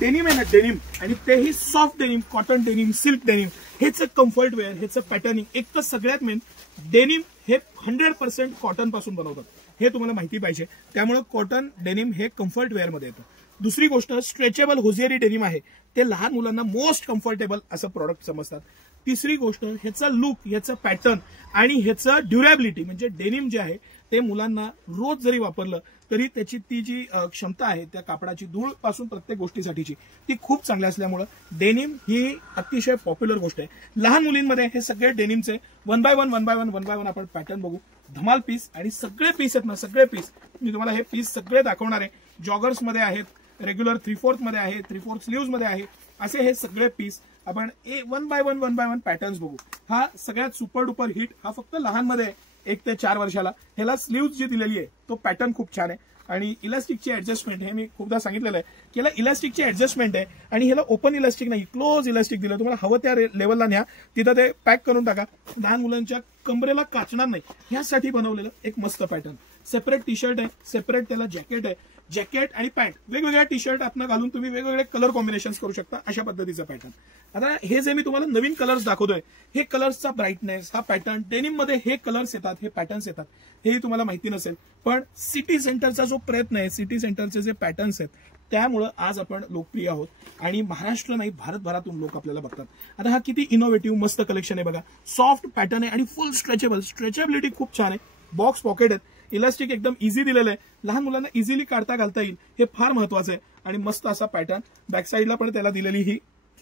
Denim आहे ना denim, आणि तेही soft denim, cotton denim, silk denim, हेच कम्फर्ट वेअर, हेच पॅटर्निंग. एक तर सगळ्यात मेन डेनिम हे 100% कॉटन पासून बनवतात, हे तुम्हाला माहिती पाहिजे. त्यामुळे कॉटन डेनिम हे कम्फर्ट वेअर मध्ये येतं. दुसरी गोष्ट स्ट्रेचेबल होजियरी डेनिम आहे, ते लहान मुलांना मोस्ट कम्फर्टेबल असं प्रोडक्ट समजतात. तिसरी गोष्ट ह्याचा लुक, ह्याचं पॅटर्न आणि ह्याचं ड्युरेबिलिटी, म्हणजे डेनिम जे आहे ते मुलांना रोज जरी वापरलं तरी त्याची ती जी क्षमता आहे त्या कापडाची धूळ पासून प्रत्येक गोष्टीसाठीची ती खूप चांगली असल्यामुळे डेनिम ही अतिशय पॉप्युलर गोष्ट आहे. लहान मुलींमध्ये हे सगळे डेनिमचे वन बाय वन आपण पॅटर्न बघू. धमाल पीस, आणि सगळे पीस आहेत ना, सगळे पीस मी तुम्हाला हे पीस सगळे दाखवणार आहे. जॉगर्स मध्ये आहेत, रेग्युलर 3/4 मध्ये आहे, 3/4 स्लीव्स मध्ये आहे, असे हे सगळे पीस आपण वन बाय वन पॅटर्न्स बघू. हा सगळ्यात सुपर डुपर हिट, हा फक्त लहान मध्ये 1 ते 4 वर्षाला. ह्याला स्लीव्स जी दिलेली आहे तो पॅटर्न खूप छान आहे, आणि इलास्टिकची ऍडजस्टमेंट, हे मी खूपदा सांगितलेलं आहे की याला इलास्टिकची ऍडजस्टमेंट आहे, आणि ह्याला ओपन इलास्टिक नाही, क्लोज इलास्टिक दिलं. तुम्हाला हवं त्या लेवलला न्या, तिथं ते पॅक करून टाका. लहान मुलांच्या कमरेला काचणार नाही ह्यासाठी बनवलेलं एक मस्त पॅटर्न. सेपरेट टी शर्ट आहे, सेपरेट त्याला जॅकेट आहे. जॅकेट आणि पॅन्ट वेगवेगळ्या टी शर्ट आपण घालून तुम्ही वेगवेगळे कलर कॉम्बिनेशन करू शकता, अशा पद्धतीचं पॅटर्न. आता हे जे मी तुम्हाला नवीन कलर्स दाखवतोय, हे कलर्सचा ब्राईटनेस, हा पॅटर्न डेनिम मध्ये हे कलर्स येतात, हे पॅटर्न्स येतात, हेही तुम्हाला माहिती नसेल. पण सिटी सेंटरचा जो प्रयत्न आहे, सिटी सेंटरचे जे पॅटर्न्स आहेत, त्यामुळं आज आपण लोकप्रिय आहोत, आणि महाराष्ट्र नाही भारतभरातून लोक आपल्याला बघतात. आता हा किती इनोव्हेटिव्ह मस्त कलेक्शन आहे बघा. सॉफ्ट पॅटर्न आहे आणि फुल स्ट्रेचेबल, स्ट्रेचेबिलिटी खूप छान आहे. बॉक्स पॉकेट आहेत, इलास्टिक एकदम इझी दिलेलं आहे, लहान मुलांना इझिली काढता घालता येईल, हे फार महत्वाचं आहे. आणि मस्त असा पॅटर्न बॅक साईडला पण त्याला दिलेली ही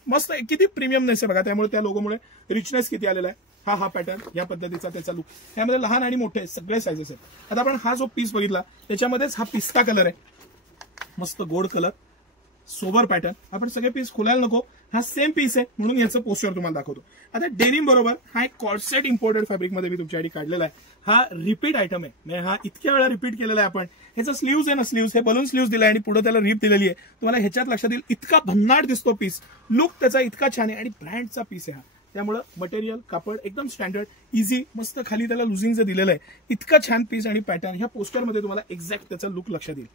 मस्त किती प्रीमियमनेस आहे बघा, त्यामुळे त्या लोगोमुळे रिचनेस किती आलेला आहे. हा पॅटर्न, या पद्धतीचा त्याचा लुक, यामध्ये लहान आणि मोठे सगळे साईजेस आहेत. आता आपण हा जो पीस बघितला त्याच्यामध्येच हा पिस्ता कलर आहे, मस्त गोड कलर, सोबर पॅटर्न. आपण सगळे पीस खोलायला नको, हा सेम पीस आहे म्हणून याचं पोस्टर तुम्हाला दाखवतो. आता डेनिम बरोबर हा एक कॉर्सेट इम्पोर्टेड फॅब्रिक मध्ये मी तुमच्यासाठी काढलेला आहे. हा रिपीट आयटम आहे, म्हणजे हा इतक्या वेळा रिपीट केलेला आहे आपण. ह्याचं स्लीव्स आहे ना, स्लीव्स हे बलून स्लीव्स दिलाय आणि पुढे त्याला रिप दिलेली आहे. तुम्हाला ह्याच्यात लक्षात येईल इतका भन्नाट दिसतो पीस, लुक त्याचा इतका छान आहे, आणि ब्रँडचा पीस आहे हा. त्यामुळे मटेरियल कापड एकदम स्टँडर्ड, इझी, मस्त. खाली त्याला लुझिंग जे दिलेलं आहे, इतका छान पीस आणि पॅटर्न. ह्या पोस्टरमध्ये तुम्हाला एक्झॅक्ट त्याचा लुक लक्षात येईल.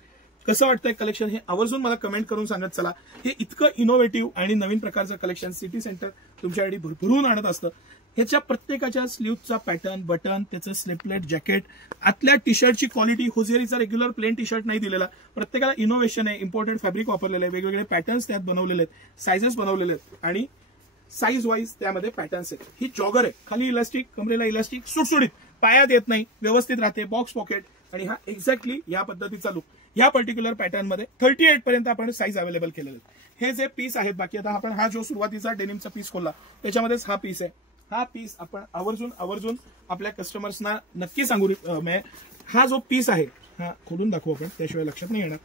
कसं वाटतंय कलेक्शन हे आवर्जून मला कमेंट करून सांगत चला. हे इतकं इनोव्हेटिव्ह आणि नवीन प्रकारचं कलेक्शन सिटी सेंटर तुमच्यासाठी भरभरून आणत असतं. ह्याच्या प्रत्येकाच्या स्लीव्हचा पॅटर्न, बटन, त्याचं स्लिपलेट जॅकेट, आतल्या टी शर्टची क्वालिटी, होजियरीचा रेग्युलर प्लेन टी शर्ट नाही दिलेला, प्रत्येकाला इनोव्हेशन आहे, इम्पोर्टेड फॅब्रिक वापरलेलं आहे, वेगवेगळे पॅटर्न्स त्यात बनवलेले आहेत, सायझेस बनवलेले आहेत, आणि साईज वाईज त्यामध्ये पॅटर्न्स आहेत. ही जॉगर आहे, खाली इलास्टिक, कमरेला इलास्टिक, सुटसुटीत, पायात येत नाही, व्यवस्थित राहते, बॉक्स पॉकेट, आणि हा एक्झॅक्टली या पद्धतीचा लुक. या पर्टिक्युलर पॅटर्न मध्ये 38 पर्यंत आपण साईज अवेलेबल केलेले आहेत. हे जे पीस आहेत, बाकी आता आपण हा जो सुरुवातीचा डेनिमचा पीस खोलला त्याच्यामध्येच हा पीस आहे. हा पीस आपण आवर्जून आपल्या कस्टमर्सना नक्की सांगू. हा जो पीस आहे हा खोलून दाखवू आपण, त्याशिवाय लक्षात नाही येणार.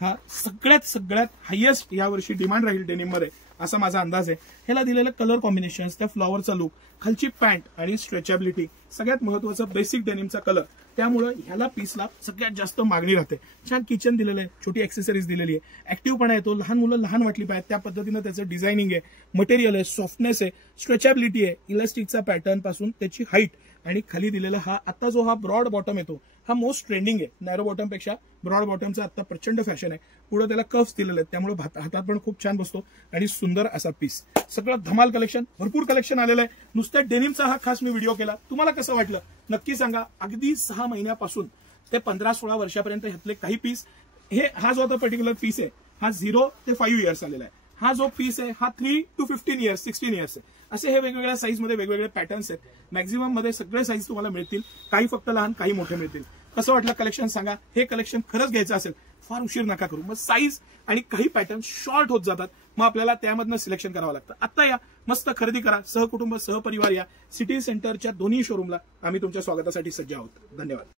हा सगळ्यात हायेस्ट यावर्षी डिमांड राहील डेनिम मध्ये, असा माझा अंदाज आहे. ह्याला दिलेलं कलर कॉम्बिनेशन, त्या फ्लॉवरचा लुक, खालची पॅन्ट आणि स्ट्रेचेबिलिटी, सगळ्यात महत्वाचं बेसिक डेनिमचा कलर, त्यामुळे ह्याला पीसला सगळ्यात जास्त मागणी राहते. छान किचन दिलेलं आहे, छोटी ऍक्सेसरीज दिलेली आहे, ऍक्टिव्ह पण येतो, लहान मुलं लहान वाटली पाहिजे त्या पद्धतीनं त्याचं डिझायनिंग आहे, मटेरियल आहे, सॉफ्टनेस आहे, स्ट्रेचेबिलिटी आहे, इलास्टिकचा पॅटर्न पासून त्याची हाईट, आणि खाली दिलेला हा आता जो हा ब्रॉड बॉटम येतो हा मोस्ट ट्रेंडिंग आहे. नॅरो बॉटम पेक्षा ब्रॉड बॉटमचा आता प्रचंड फॅशन आहे. पुढे त्याला कफ्स दिलेले आहेत, त्यामुळे हातात पण खूप छान बसतो, आणि सुंदर असा पीस. सगळं धमाल कलेक्शन, भरपूर कलेक्शन आलेलं आहे. नुसत्या डेनिमचा हा खास मी व्हिडिओ केला, तुम्हाला कसं वाटलं नक्की सांगा. अगदी 6 महिन्यापासून ते 15-16 वर्षापर्यंत ह्यातले काही पीस, हा जो आता पर्टिक्युलर पीस आहे हा 0 ते 5 इयर्स आलेला आहे. हा जो पीस आहे हा 3 to 15 इयर्स, 16 इयर्स आहे. असे हे वेगवेगळ्या साईज मध्ये वेगवेगळे पॅटर्न्स आहेत. मॅक्झिमम मध्ये सगळे साईज तुम्हाला मिळतील, काही फक्त लहान, काही मोठे मिळतील. कसं वाटलं कलेक्शन सांगा. हे कलेक्शन खरंच घ्यायचं असेल फार उशीर नका करू. मग साईज आणि काही पॅटर्न शॉर्ट होत जातात, मग आपल्याला त्यामधनं सिलेक्शन करावं लागतं. आता या मस्त खरेदी करा, सहकुटुंब सहपरिवार या. सिटी सेंटरच्या दोन्ही शोरूमला आम्ही तुमच्या स्वागतासाठी सज्ज आहोत. धन्यवाद.